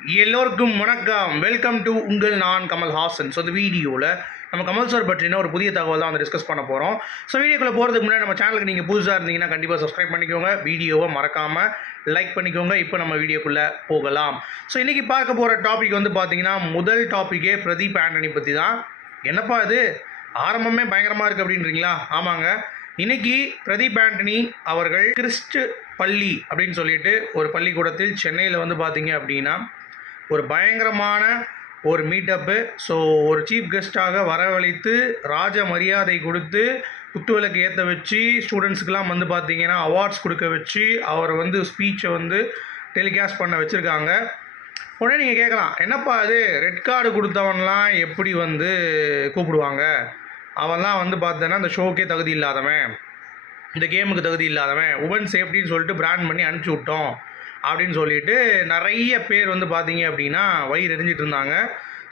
எல்லோருக்கும் வணக்கம். Welcome to உங்கள் நான் கமல்ஹாசன். ஸோ இந்த வீடியோவில் நம்ம கமல் சார் பற்றின ஒரு புதிய தகவல் தான் வந்து டிஸ்கஸ் பண்ண போகிறோம். ஸோ வீடியோக்குள்ளே போகிறதுக்கு முன்னாடி நம்ம சேனலுக்கு நீங்கள் புதுசாக இருந்தீங்கன்னா கண்டிப்பாக சப்ஸ்கிரைப் பண்ணிக்கோங்க, வீடியோவை மறக்காமல் லைக் பண்ணிக்கோங்க. இப்போ நம்ம வீடியோக்குள்ளே போகலாம். ஸோ இன்றைக்கி பார்க்க போகிற டாபிக் வந்து பார்த்தீங்கன்னா முதல் டாப்பிக்கே பிரதீப் ஆண்டனி பற்றி தான். என்னப்பா இது ஆரம்பமே பயங்கரமாக இருக்குது அப்படின்றீங்களா? ஆமாங்க, இன்றைக்கி பிரதீப் ஆண்டனி அவர்கள் கிறிஸ்ட் பள்ளி அப்படின்னு சொல்லிட்டு ஒரு பள்ளிக்கூடத்தில் சென்னையில் வந்து பார்த்தீங்க அப்படின்னா ஒரு பயங்கரமான ஒரு மீட்டப்பு. ஸோ ஒரு சீஃப் கெஸ்ட்டாக வரவழைத்து ராஜ மரியாதை கொடுத்து குத்துவிளக்கு ஏற்ற வச்சு ஸ்டூடெண்ட்ஸுக்கெலாம் வந்து பார்த்திங்கன்னா அவார்ட்ஸ் கொடுக்க வச்சு அவர் வந்து ஸ்பீச்சை வந்து டெலிகாஸ்ட் பண்ண வச்சுருக்காங்க. உடனே நீங்கள் கேட்கலாம், என்னப்பா அது ரெட் கார்டு கொடுத்தவன்லாம் எப்படி வந்து கூப்பிடுவாங்க? அவன்லாம் வந்து பார்த்தோன்னா இந்த ஷோக்கே தகுதி இல்லாதவன், இந்த கேமுக்கு தகுதி இல்லாதவன், உமன் சேஃப்டின்னு சொல்லிட்டு பிராண்ட் பண்ணி அனுப்பிச்சி விட்டோம் அப்படின்னு சொல்லிட்டு நிறைய பேர் வந்து பார்த்தீங்க அப்படின்னா வயிறு எரிஞ்சிட்டு இருந்தாங்க.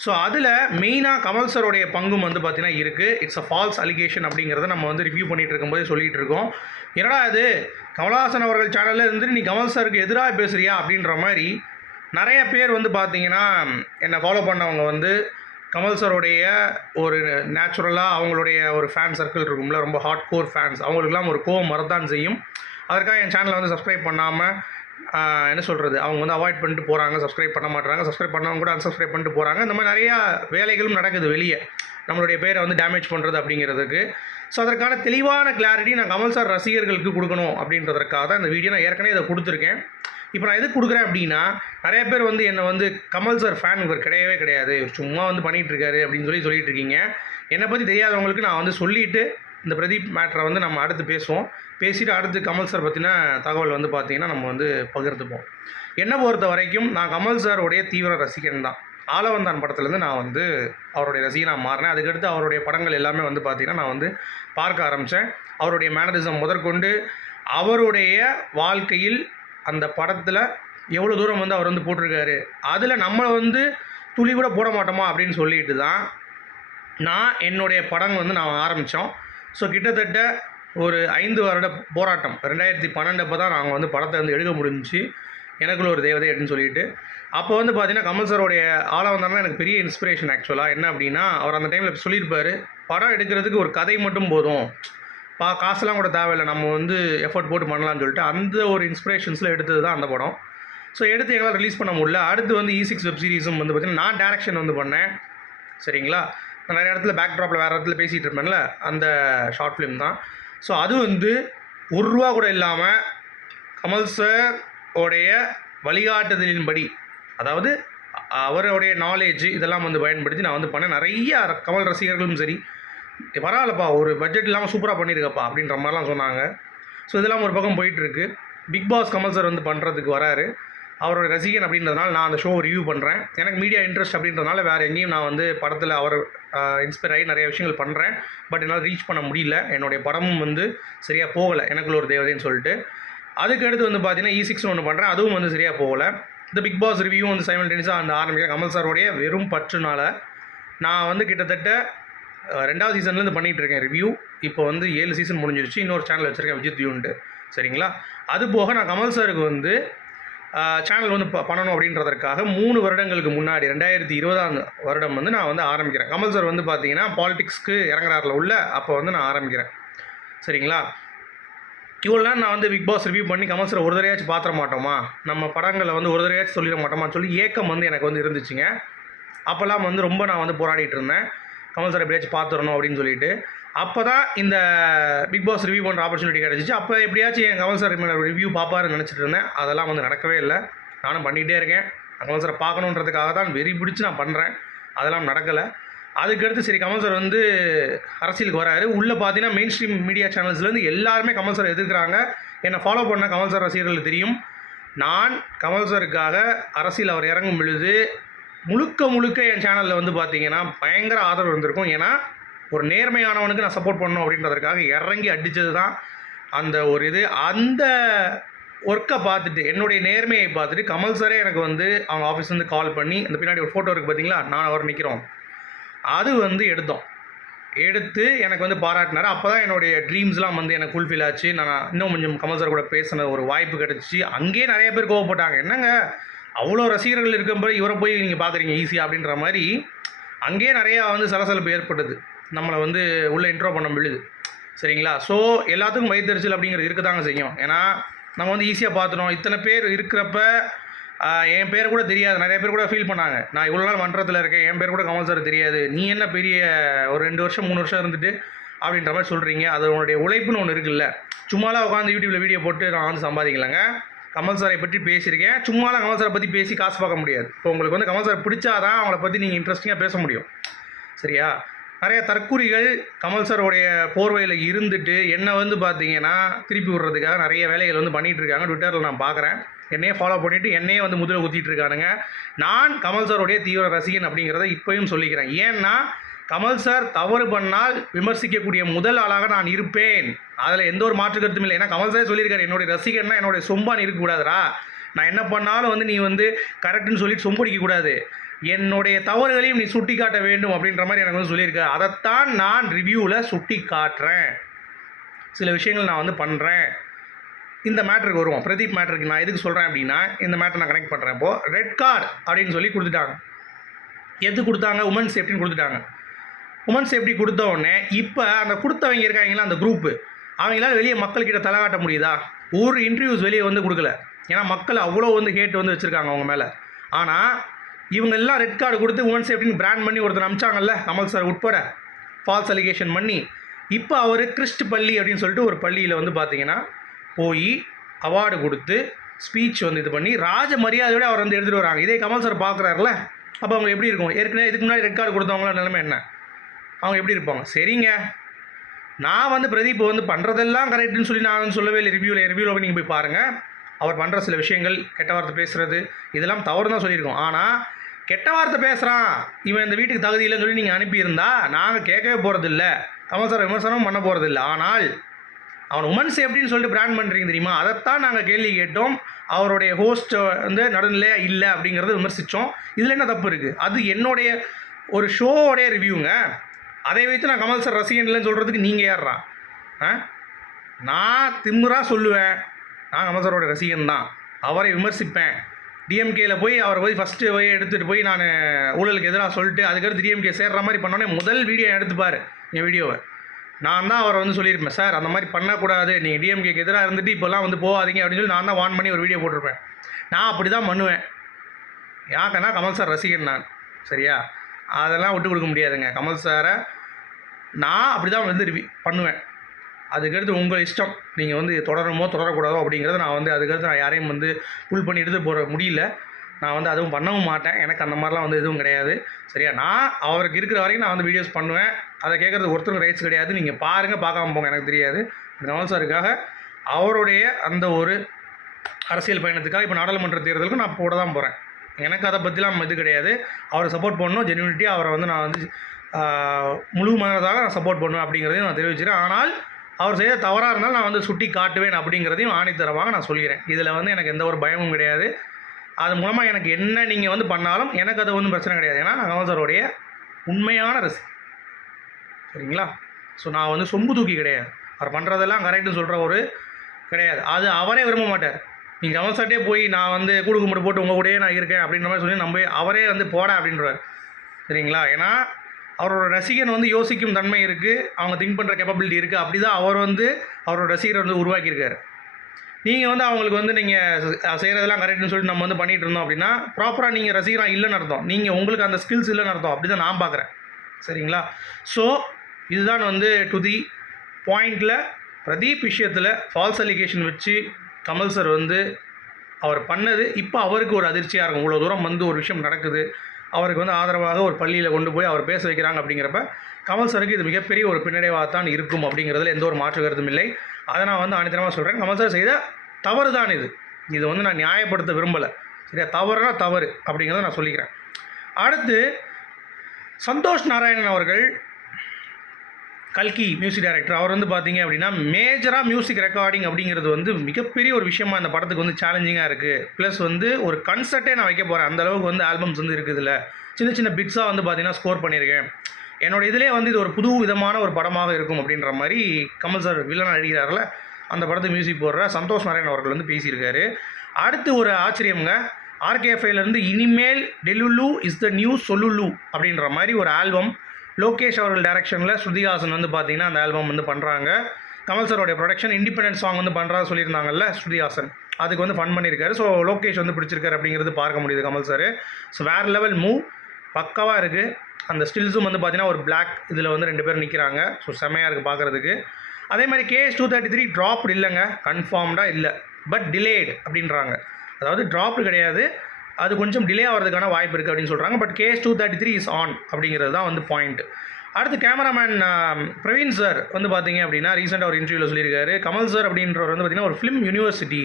ஸோ அதில் மெயினாக கமல் சரோடைய பங்கும் வந்து பார்த்திங்கன்னா இருக்குது. இட்ஸ் அ ஃபால்ஸ் அலிகேஷன் அப்படிங்கிறத நம்ம வந்து ரிவ்யூ பண்ணிகிட்டு இருக்கும்போதே சொல்லிகிட்டு இருக்கோம். என்னடா இது கமல்ஹாசன் அவர்கள் சேனலில் இருந்துட்டு நீ கமல் சாருக்கு எதிராக பேசுகிறியா அப்படின்ற மாதிரி நிறைய பேர் வந்து பார்த்திங்கன்னா என்னை ஃபாலோ பண்ணவங்க வந்து கமல் சரோடைய ஒரு நேச்சுரலாக அவங்களுடைய ஒரு ஃபேன் சர்க்கிள் இருக்கும்ல, ரொம்ப ஹார்ட் கோர் ஃபேன்ஸ், அவங்களுக்குலாம் ஒரு கோவம் வரதான் செய்யும். அதற்காக என் சேனலை வந்து சப்ஸ்கிரைப் பண்ணாமல் என்ன சொல்கிறது, அவங்க வந்து அவாய்ட் பண்ணிட்டு போகிறாங்க, சப்ஸ்கிரைப் பண்ண மாட்டாங்க, சப்ஸ்கிரைப் பண்ணவங்க கூட அன்சப்ஸ்கிரைப் பண்ணிட்டு போகிறாங்க. இந்த மாதிரி நிறையா வேலைகளும் நடக்குது வெளியே, நம்மளுடைய பேரை வந்து டேமேஜ் பண்ணுறது அப்படிங்கிறதுக்கு. ஸோ அதற்கான தெளிவான கிளாரிட்டி நான் கமல் சார் ரசிகர்களுக்கு கொடுக்கணும் அப்படின்றதற்காக தான் இந்த வீடியோ நான் ஏற்கனவே இதை கொடுத்துருக்கேன். இப்போ நான் எதுக்கு கொடுக்குறேன் அப்படின்னா, நிறைய பேர் வந்து என்னை வந்து கமல் சார் ஃபேன் இவர் கிடையவே கிடையாது, சும்மா வந்து பண்ணிகிட்ருக்காரு அப்படின்னு சொல்லிட்டு இருக்கீங்க. என்னை பற்றி தெரியாதவங்களுக்கு நான் வந்து சொல்லிவிட்டு இந்த பிரதீப் மேட்டரை வந்து நம்ம அடுத்து பேசுவோம். பேசிவிட்டு அடுத்து கமல் சார் பற்றின தகவல் வந்து பார்த்திங்கன்னா நம்ம வந்து பகிர்ந்துப்போம். என்னை பொறுத்த வரைக்கும் நான் கமல் சாரோடைய தீவிர ரசிகன் தான். ஆலவந்தான் படத்துலேருந்து நான் வந்து அவருடைய ரசிகனாக மாறினேன். அதுக்கடுத்து அவருடைய படங்கள் எல்லாமே வந்து பார்த்திங்கன்னா நான் வந்து பார்க்க ஆரம்பித்தேன். அவருடைய மேனரிசம் முதற்கொண்டு அவருடைய வாழ்க்கையில் அந்த படத்தில் எவ்வளோ தூரம் வந்து அவர் வந்து போட்டிருக்காரு, அதில் நம்மளை வந்து துளி கூட போட மாட்டோமா அப்படின்னு சொல்லிட்டு தான் நான் என்னுடைய படம் வந்து நான் ஆரம்பித்தோம். ஸோ கிட்டத்தட்ட ஒரு 5 வருட போராட்டம். 2012 அப்போ தான் நாங்கள் வந்து படத்தை வந்து எடுக்க முடிஞ்சிச்சு, எனக்குள்ள ஒரு தேவதை அப்படின்னு சொல்லிட்டு. அப்போ வந்து பார்த்தீங்கன்னா கமல் சாரோடைய ஆலவந்தான் எனக்கு பெரிய இன்ஸ்பிரேஷன். ஆக்சுவலாக என்ன அப்படின்னா, அவர் அந்த டைமில் சொல்லியிருப்பார், படம் எடுக்கிறதுக்கு ஒரு கதை மட்டும் போதும், காசெல்லாம் கூட தேவையில்லை, நம்ம வந்து எஃபர்ட் போட்டு பண்ணலாம்னு சொல்லிட்டு அந்த ஒரு இன்ஸ்பிரேஷன்ஸில் எடுத்தது தான் அந்த படம். ஸோ எடுத்து எங்களால் ரிலீஸ் பண்ண முடியல. அடுத்து வந்து E6 வெப் சீரிஸும் வந்து பார்த்திங்கன்னா நான் டேரக்ஷன் வந்து பண்ணேன். சரிங்களா, நான் நிறைய இடத்துல பேக் ட்ராப்பில் வேறு இடத்துல பேசிகிட்டு இருப்பேன்ல, அந்த ஷார்ட் ஃபிலிம் தான். ஸோ அது வந்து ₹1 கூட இல்லாமல் கமல் சார் உடைய வழிகாட்டுதலின்படி, அதாவது அவருடைய நாலேஜ் இதெல்லாம் வந்து பயன்படுத்தி நான் வந்து பண்ணேன். நிறைய கமல் ரசிகர்களும் சரி, பரவாயில்லப்பா ஒரு பட்ஜெட் இல்லாமல் சூப்பராக பண்ணியிருக்கப்பா அப்படின்ற மாதிரிலாம் சொன்னாங்க. ஸோ இதெல்லாம் ஒரு பக்கம் போயிட்டுருக்கு. பிக் பாஸ் கமல் சார் வந்து பண்ணுறதுக்கு வராரு. அவரோட ரசிகன் அப்படின்றதுனால நான் அந்த ஷோ ரிவ்யூ பண்ணுறேன். எனக்கு மீடியா இன்ட்ரெஸ்ட் அப்படின்றதுனால வேறு எங்கேயும் நான் வந்து படத்தில் அவர் இன்ஸ்பயர் ஆகி நிறைய விஷயங்கள் பண்ணுறேன். பட் என்னால் ரீச் பண்ண முடியல. என்னுடைய படமும் வந்து சரியாக போகலை, எனக்குள்ள ஒரு தேவதைன்னு சொல்லிட்டு. அதுக்கடுத்து வந்து பார்த்தீங்கன்னா E6 ஒன்று பண்ணுறேன், அதுவும் வந்து சரியாக போகலை. இந்த பிக் பாஸ் ரிவ்யூ வந்து சைமல்டேனியஸாக அந்த ஆரம்பிக்கிறேன். கமல் சாரோடைய வெறும் பற்றுனால நான் வந்து கிட்டத்தட்ட 2வது சீசன்லேருந்து பண்ணிகிட்ருக்கேன் ரிவ்யூ. இப்போ வந்து 7 சீசன் முடிஞ்சிருச்சு. இன்னொரு சேனல் வச்சுருக்கேன், விஜித் வியூன்ட்டு. சரிங்களா, அது போக நான் கமல் சாருக்கு வந்து சேனல் வந்து பண்ணணும் அப்படின்றதற்காக 3 வருடங்களுக்கு முன்னாடி 2020 வருடம் வந்து நான் வந்து ஆரம்பிக்கிறேன். கமல் சார் வந்து பார்த்தீங்கன்னா பாலிடிக்ஸ்க்கு இறங்குறாருல உள்ள, அப்போ வந்து நான் ஆரம்பிக்கிறேன். சரிங்களா, இவ்வளோ நேரம் நான் வந்து பிக் பாஸ் ரிவ்யூ பண்ணி கமல் சார் ஒரு தடவையாச்சும் பார்த்துட மாட்டோமா, நம்ம படங்களை வந்து ஒரு தடவையாச்சும் சொல்லிட மாட்டோமான்னு சொல்லி ஏக்கம் வந்து எனக்கு வந்து இருந்துச்சுங்க. அப்போல்லாம் வந்து ரொம்ப நான் வந்து போராடிட்டு இருந்தேன், கமல் சார் எப்படியாச்சும் பார்த்துடணும் அப்படின்னு சொல்லிட்டு. அப்போ தான் இந்த பிக் பாஸ் ரிவ்யூ பண்ணுற ஆப்பர்ச்சுனிட்டி கிடச்சிச்சு. அப்போ எப்படியாச்சும் என் கமல் சார் ரிவ்யூ பார்ப்பாருன்னு நினச்சிட்டு இருந்தேன். அதெல்லாம் வந்து நடக்கவே இல்லை. நானும் பண்ணிகிட்டே இருக்கேன். கமல் சாரை பார்க்கணுன்றதுக்காக தான் வெறி பிடிச்சி நான் பண்ணுறேன். அதெல்லாம் நடக்கலை. அதுக்கடுத்து சரி கமல் சார் வந்து அரசியலுக்கு வராரு. உள்ளே பார்த்தீங்கன்னா மெயின் ஸ்ட்ரீம் மீடியா சேனல்ஸ்லேருந்து எல்லாருமே கமல் சார் எதிர்க்கிறாங்க. என்னை ஃபாலோ பண்ண கமல் சார் ரசிகர்களுக்கு தெரியும், நான் கமல் சாருக்காக அரசியல் அவர் இறங்கும் பொழுது முழுக்க என் சேனலில் வந்து பார்த்திங்கன்னா பயங்கர ஆதரவு இருந்திருக்கும். ஏன்னா ஒரு நேர்மையானவனுக்கு நான் சப்போர்ட் பண்ணணும் அப்படின்றதுக்காக இறங்கி அடித்தது தான் அந்த ஒரு இது. அந்த ஒர்க்கை பார்த்துட்டு, என்னுடைய நேர்மையை பார்த்துட்டு கமல் சாரே எனக்கு வந்து அவங்க ஆஃபீஸ்லேருந்து கால் பண்ணி, அந்த பின்னாடி ஒரு ஃபோட்டோ இருக்குது பார்த்தீங்களா, நான் அவர் நிற்கிறோம், அது வந்து எடுத்து எனக்கு வந்து பாராட்டினார். அப்போ தான் என்னுடைய ட்ரீம்ஸ்லாம் வந்து எனக்கு ஃபுல்ஃபில் ஆச்சு. நான் இன்னும் கொஞ்சம் கமல் சார் கூட பேசின ஒரு வாய்ப்பு கிடச்சிச்சு. அங்கேயே நிறைய பேர் கோவப்பட்டாங்க, என்னங்க அவ்வளோ ரசிகர்கள் இருக்கும்போது இவரை போய் நீங்கள் பார்க்குறீங்க ஈஸியாக அப்படின்ற மாதிரி அங்கேயே நிறையா வந்து சலசலப்பு ஏற்பட்டது. நம்மளை வந்து உள்ளே இன்ட்ரோ பண்ண விழுது. சரிங்களா? ஸோ எல்லாத்துக்கும் வயிற்றுச்சல் அப்படிங்கிறது இருக்க தாங்க செய்யும். ஏன்னா நம்ம வந்து ஈஸியாக பார்த்துட்டோம். இத்தனை பேர் இருக்கிறப்ப என் பேர் கூட தெரியாது. நிறைய பேர் கூட ஃபீல் பண்ணாங்க, நான் இவ்வளோ நாள் மன்றத்தில் இருக்கேன், என் பேர் கூட கமல் சார் தெரியாது, நீ என்ன பெரிய ஒரு 2 வருஷம் 3 வருஷம் இருந்துட்டு அப்படின்ற மாதிரி சொல்கிறீங்க. அது உன்னுடைய உழைப்புன்னு ஒன்று இருக்குல்ல. சும்மாலாம் உட்காந்து யூடியூப்பில் வீடியோ போட்டு நான் வந்து சம்பாதிக்கலைங்க. கமல் சாரை பற்றி பேசியிருக்கேன். சும்மாலாம் கமல் சாரை பற்றி பேசி காசு பார்க்க முடியாது. இப்போ உங்களுக்கு வந்து கமல் சார் பிடிச்சாதான் அவங்கள பற்றி நீங்கள் இன்ட்ரெஸ்டிங்காக பேச முடியும். சரியா? நிறைய தற்குறிகள் கமல் சாரோடைய போர்வையில் இருந்துட்டு என்னை வந்து பார்த்தீங்கன்னா திருப்பி விடுறதுக்காக நிறைய வேலைகள் வந்து பண்ணிகிட்டு இருக்காங்க. ட்விட்டரில் நான் பார்க்குறேன். என்னையே ஃபாலோ பண்ணிவிட்டு என்னையே வந்து முதல்ல குத்திட்டு இருக்கானுங்க. நான் கமல் சாரோடைய தீவிர ரசிகன் அப்படிங்கிறத இப்போயும் சொல்லிக்கிறேன். ஏன்னா கமல் சார் தவறு பண்ணால் விமர்சிக்கக்கூடிய முதல் ஆளாக நான் இருப்பேன். அதில் எந்த ஒரு மாற்று கருத்தும் இல்லை. ஏன்னா கமல் சார் சொல்லியிருக்காரு, என்னுடைய ரசிகன்னா என்னுடைய சொம்பான்னு இருக்கக்கூடாதுரா, நான் என்ன பண்ணாலும் வந்து நீ வந்து கரெக்டுன்னு சொல்லிட்டு சொம்படிக்கக்கூடாது, என்னுடைய தவறுகளையும் நீ சுட்டி காட்ட வேண்டும் அப்படின்ற மாதிரி எனக்கு வந்து சொல்லியிருக்காரு. அதைத்தான் நான் ரிவ்யூவில் சுட்டி காட்டுறேன். சில விஷயங்கள் நான் வந்து பண்ணுறேன். இந்த மேட்ருக்கு வருவோம். பிரதீப் மேட்ருக்கு நான் எதுக்கு சொல்கிறேன் அப்படின்னா, இந்த மேட்டரை நான் கனெக்ட் பண்ணுறேன். இப்போது ரெட் கார்டு அப்படின்னு சொல்லி கொடுத்துட்டாங்க. எது கொடுத்தாங்க? உமன் சேஃப்டின்னு கொடுத்துட்டாங்க. உமன் சேஃப்டி கொடுத்த உடனே இப்போ அந்த கொடுத்தவங்க இருக்காங்களா அந்த குரூப்பு, அவங்களால வெளியே மக்கள்கிட்ட தலை காட்ட முடியுதா? ஒரு இன்டர்வியூஸ் வெளியே வந்து கொடுக்கல. ஏன்னா மக்கள் அவ்வளோ வந்து ஹேட் வந்து வச்சுருக்காங்க அவங்க மேலே. ஆனால் இவங்க எல்லாம் ரெட் கார்டு கொடுத்து உமன் சேஃப்டின்னு பிராண்ட் பண்ணி ஒருத்தர் அமிச்சாங்கல்ல, கமல் சார் உட்பட ஃபால்ஸ் அலிகேஷன் பண்ணி. இப்போ அவர் கிறிஸ்ட் பள்ளி அப்படின்னு சொல்லிட்டு ஒரு பள்ளியில் வந்து பார்த்தீங்கன்னா போய் அவார்டு கொடுத்து ஸ்பீச் வந்து இது பண்ணி ராஜ மரியாதையோடு அவர் வந்து எடுத்துகிட்டு வராங்க. இதே கமல் சார் பார்க்குறாருல, அப்போ அவங்க எப்படி இருக்கும்? ஏற்கனவே இதுக்கு முன்னாடி ரெட் கார்டு கொடுத்தவங்கள நிலைமை என்ன? அவங்க எப்படி இருப்பாங்க? சரிங்க, நான் வந்து பிரதீப் வந்து பண்ணுறதெல்லாம் கரெக்டுன்னு சொல்லி நான் வந்து சொல்லவே இல்லை. ரிவ்யூவில் நீங்கள் போய் பாருங்கள். அவர் பண்ணுற சில விஷயங்கள், கெட்ட வார்த்தை பேசுகிறது, இதெல்லாம் தவறு தான் சொல்லியிருக்கோம். ஆனால் கெட்ட வார்த்தை பேசுகிறான், இவன் இந்த வீட்டுக்கு தகுதி இல்லைன்னு சொல்லி நீங்கள் அனுப்பியிருந்தா நாங்கள் கேட்கவே போகிறதில்ல, கமல் சார் விமர்சனம் பண்ண போகிறதில்ல. ஆனால் அவன் உமன் சேஃப்டின்னு சொல்லிட்டு பிராண்ட் பண்ணுறீங்க தெரியுமா, அதைத்தான் நாங்கள் கேள்வி கேட்டோம். அவருடைய ஹோஸ்ட் வந்து நடுநிலையாக இல்லை அப்படிங்கிறத விமர்சித்தோம். இதில் என்ன தப்பு இருக்குது? அது என்னுடைய ஒரு ஷோவோடைய ரிவ்யூங்க. அதை வைத்து நான் கமல் சார் ரசிகன் இல்லைன்னு சொல்கிறதுக்கு நீங்கள் யார்றா? நான் திமுறா சொல்லுவேன், நான் கமல் சாரோட ரசிகன் தான், அவரை விமர்சிப்பேன். டிஎம்கேயில் போய் அவரை போய் ஃபஸ்ட்டு போய் எடுத்துகிட்டு போய் நான் ஊழலுக்கு எதிராக சொல்லிட்டு அதுக்கடுத்து டிஎம்கே சேர்ற மாதிரி பண்ணோன்னே முதல் வீடியோ எடுத்துப்பார் என் வீடியோவை. நான் தான் அவரை வந்து சொல்லியிருப்பேன், சார் அந்த மாதிரி பண்ணக்கூடாது, நீங்கள் டிஎம்கேக்கு எதிராக இருந்துட்டு இப்போல்லாம் வந்து போகாதீங்க அப்படின்னு சொல்லி நான் தான் வார்ன் பண்ணி ஒரு வீடியோ போட்டிருப்பேன். நான் அப்படி தான் பண்ணுவேன். யாருன்னா கமல் சார் ரசிகன் நான். சரியா? அதெல்லாம் விட்டு கொடுக்க முடியாதுங்க. கமல் சாரை நான் அப்படி தான் வந்து பண்ணுவேன். அதுக்கடுத்து உங்கள் இஷ்டம், நீங்கள் வந்து தொடரணுமோ தொடரக்கூடாதோ அப்படிங்கிறத நான் வந்து அதுக்கடுத்து நான் யாரையும் வந்து புல் பண்ணி எடுத்து போகிற முடியல. நான் வந்து அதுவும் பண்ணவும் மாட்டேன். எனக்கு அந்த மாதிரிலாம் வந்து எதுவும் கிடையாது. சரியா? நான் அவருக்கு இருக்கிற வரைக்கும் நான் வந்து வீடியோஸ் பண்ணுவேன். அதை கேட்குறது ஒருத்தருக்கு ரைட்ஸ் கிடையாது. நீங்கள் பாருங்கள், பார்க்காம போங்க, எனக்கு தெரியாது. கமல் சாருக்காக அவருடைய அந்த ஒரு அரசியல் பயணத்துக்காக இப்போ நாடாளுமன்ற தேர்தலுக்கு நான் போட தான் போகிறேன். எனக்கு அதை பற்றிலாம் இது கிடையாது. அவரை சப்போர்ட் பண்ணணும், ஜென்யூனிட்டியாக அவரை வந்து நான் வந்து முழு மனதாக நான் சப்போர்ட் பண்ணுவேன் அப்படிங்கிறதையும் நான் தெரிவிச்சிக்கிறேன். ஆனால் அவர் செய்த தவறாக இருந்தாலும் நான் வந்து சுட்டி காட்டுவேன் அப்படிங்கிறதையும் ஆணித்தரமாக நான் சொல்கிறேன். இதில் வந்து எனக்கு எந்த ஒரு பயமும் கிடையாது. அது மூலமாக எனக்கு என்ன நீங்கள் வந்து பண்ணாலும் எனக்கு அது ஒன்றும் பிரச்சனை கிடையாது. ஏன்னா நான் கமல் சாரோடைய உண்மையான ரசிகன். சரிங்களா? ஸோ நான் வந்து சொம்பு தூக்கி கிடையாது. அவர் பண்ணுறதெல்லாம் கரெக்டுன்னு சொல்கிற ஒரு கிடையாது. அது அவரே விரும்ப மாட்டார். நீங்கள் கமல் சார்ட்டே போய் நான் வந்து கூடு கும்பிட்டு போட்டு உங்கள் கூடயே நான் இருக்கேன் அப்படின்ற மாதிரி சொல்லி நம்ம அவரே வந்து போட அப்படின்றார். சரிங்களா? ஏன்னா அவரோட ரசிகன் வந்து யோசிக்கும் தன்மை இருக்குது, அவங்க திங்க் பண்ணுற கேப்பபிலிட்டி இருக்குது. அப்படி தான் அவர் வந்து அவரோட ரசிகரை வந்து உருவாக்கியிருக்காரு. நீங்கள் வந்து அவங்களுக்கு வந்து நீங்கள் செய்கிறதெல்லாம் கரெக்டுன்னு சொல்லிட்டு நம்ம வந்து பண்ணிகிட்டு இருந்தோம் அப்படின்னா ப்ராப்பராக நீங்கள் ரசிகராக இல்லைன்னு அர்த்தம். நீங்கள் உங்களுக்கு அந்த ஸ்கில்ஸ் இல்லைன்னு அர்த்தம். அப்படி தான் நான் பார்க்குறேன். சரிங்களா? ஸோ இதுதான் வந்து டு தி பாயிண்டில் பிரதீப் விஷயத்தில் ஃபால்ஸ் அலிகேஷன் வச்சு கமல் சார் வந்து அவர் பண்ணது இப்போ அவருக்கு ஒரு அதிர்ச்சியாக இருக்கும். இவ்வளோ தூரம் வந்து ஒரு விஷயம் நடக்குது, அவருக்கு வந்து ஆதரவாக ஒரு பள்ளியில் கொண்டு போய் அவர் பேச வைக்கிறாங்க அப்படிங்கிறப்ப கமல் சாருக்கு இது மிகப்பெரிய ஒரு பின்னடைவாக தான் இருக்கும் அப்படிங்கிறதுல எந்த ஒரு மாற்று கருத்தும் இல்லை. அதை நான் வந்து ஆணித்தரமாக சொல்கிறேன். கமல் சார் செய்த தவறு தான் இது வந்து நான் நியாயப்படுத்த விரும்பலை. சரியா? தவறுனா தவறு அப்படிங்கிறத நான் சொல்லிக்கிறேன். அடுத்து சந்தோஷ் நாராயணன் அவர்கள், கல்கி மியூசிக் டைரக்டர், அவர் வந்து பார்த்தீங்க அப்படின்னா மேஜராக மியூசிக் ரெக்கார்டிங் அப்படிங்கிறது வந்து மிகப்பெரிய ஒரு விஷயமா இந்த படத்துக்கு வந்து சேலஞ்சிங்காக இருக்குது. ப்ளஸ் வந்து ஒரு கன்சர்ட்டே நான் வைக்க போகிறேன், அந்தளவுக்கு வந்து ஆல்பம்ஸ் வந்து இருக்குது. இல்லை சின்ன சின்ன பிட்ஸாக வந்து பார்த்தீங்கன்னா ஸ்கோர் பண்ணியிருக்கேன். என்னோடய இதிலே வந்து இது ஒரு புது விதமான ஒரு படமாக இருக்கும் அப்படின்ற மாதிரி கமல் சார் வில்லனாக நடிக்கிறாரில் அந்த படத்துக்கு மியூசிக் போடுற சந்தோஷ் நாராயணன் அவர்கள் வந்து பேசியிருக்காரு. அடுத்து ஒரு ஆச்சரியங்க, ஆர்கேஎஃப்ஐலேருந்து இனிமேல் டெலுலு இஸ் த நியூ சொலுலு அப்படின்ற மாதிரி ஒரு ஆல்பம் லோகேஷ் அவர்கள் டைரக்ஷனில் ஸ்ருதிஹாசன் வந்து பார்த்தீங்கன்னா அந்த ஆல்பம் வந்து பண்ணுறாங்க. கமல் சாரோடைய ப்ரொடக்ஷன் இண்டிபெண்டன்ட் சாங் வந்து பண்ணுறதா சொல்லியிருந்தாங்கல்ல ஸ்ருதிஹாசன், அதுக்கு வந்து ஃபன் பண்ணியிருக்காரு. ஸோ லோகேஷ் வந்து பிடிச்சிருக்காரு அப்படிங்கிறது பார்க்க முடியுது கமல் சார். ஸோ வேறு லெவல் மூவ் பக்காவாக இருக்குது. அந்த ஸ்டில்ஸும் வந்து பார்த்தீங்கன்னா ஒரு பிளாக் இதில் வந்து 2 பேர் நிற்கிறாங்க. ஸோ செம்மையாக இருக்குது பார்க்குறதுக்கு. அதே மாதிரி KS233 ட்ராப்டு இல்லைங்க, கன்ஃபார்ம்டாக இல்லை, பட் டிலேடு அப்படின்றாங்க. அதாவது ட்ராப்டு கிடையாது, அது கொஞ்சம் டிலே ஆகிறதுக்கான வாய்ப்பு இருக்குது அப்படின்னு சொல்கிறாங்க. பட் KS233 இஸ் ஆன் அப்படிங்கிறது தான் வந்து பாயிண்ட். அடுத்து கேமராமேன் பிரவீன் சார் வந்து பார்த்தீங்க அப்படின்னா ரீசெண்டாக ஒரு இன்டர்வியூவில் சொல்லியிருக்காரு, கமல் சார் அப்படின்றவர் வந்து பார்த்திங்கன்னா ஒரு ஃபிலிம் யூனிவர்சிட்டி.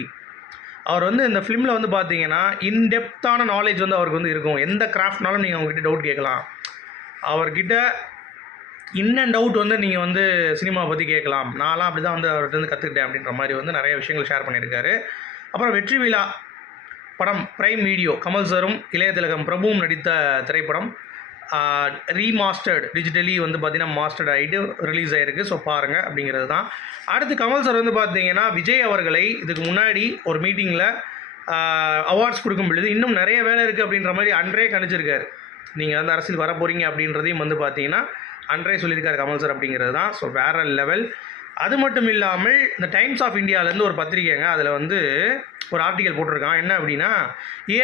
அவர் வந்து இந்த ஃபிலிமில் வந்து பார்த்தீங்கன்னா இன்டெப்த்தான நாலேஜ் வந்து அவருக்கு வந்து இருக்கும். எந்த கிராஃப்ட்னாலும் நீங்கள் அவங்ககிட்ட டவுட் கேட்கலாம். அவர்கிட்ட இன் அண்ட் அவுட் வந்து நீங்கள் வந்து சினிமா பற்றி கேட்கலாம். நான்லாம் அப்படி தான் வந்து அவர்கிட்ட வந்து கற்றுக்கிட்டேன் அப்படின்ற மாதிரி வந்து நிறைய விஷயங்கள் ஷேர் பண்ணியிருக்காரு. அப்புறம் வெற்றி விழா படம் பிரைம் வீடியோ, கமல் சாரும் இளைய திலகம் பிரபுவும் நடித்த திரைப்படம் ரீமாஸ்டர்டு டிஜிட்டலி வந்து பார்த்திங்கன்னா மாஸ்டர்ட் ஆகிட்டு ரிலீஸ் ஆகிருக்கு. ஸோ பாருங்கள் அப்படிங்கிறது தான். அடுத்து கமல் சார் வந்து பார்த்திங்கன்னா விஜய் அவர்களை இதுக்கு முன்னாடி ஒரு மீட்டிங்கில் அவார்ட்ஸ் கொடுக்கும் பொழுது இன்னும் நிறைய வேலை இருக்குது அப்படின்ற மாதிரி அன்றே கணிச்சிருக்காரு. நீங்கள் வந்து அரசியல் வர போகிறீங்க அப்படின்றதையும் வந்து பார்த்தீங்கன்னா அன்றே சொல்லியிருக்காரு கமல் சார் அப்படிங்கிறது தான். ஸோ வேறு லெவல். அது மட்டும் இல்லாமல் இந்த டைம்ஸ் ஆஃப் இந்தியாவிலேருந்து ஒரு பத்திரிக்கைங்க, அதில் வந்து ஒரு ஆர்டிக்கல் போட்டிருக்கான். என்ன அப்படின்னா,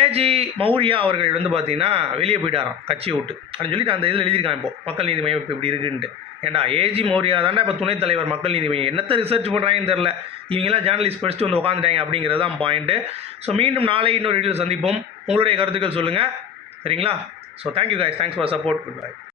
ஏஜி மௌரியா அவர்கள் வந்து பார்த்தீங்கன்னா வெளியே போயிட்டாராம் கட்சியை விட்டு அப்படின்னு சொல்லிட்டு அந்த இதில் எழுதியிருக்கான். இப்போது மக்கள் நீதி மையம் இப்போ இப்படி இருக்குன்ட்டு. ஏன்டா ஏஜி மௌரியா தாண்டா இப்போ துணைத் தலைவர் மக்கள் நீதி மையம், என்னத்தை ரிசர்ச் பண்ணுறாங்கன்னு தெரில, இவங்கெல்லாம் ஜேர்னலிஸ்ட் படிச்சுட்டு வந்து உட்காந்துட்டாங்க அப்படிங்கிறது தான் பாயிண்ட்டு. ஸோ மீண்டும் நாளை இன்னொரு வீடியோ சந்திப்போம். உங்களுடைய கருத்துக்கள் சொல்லுங்கள், சரிங்களா? So thank you guys, thanks for support, good bye.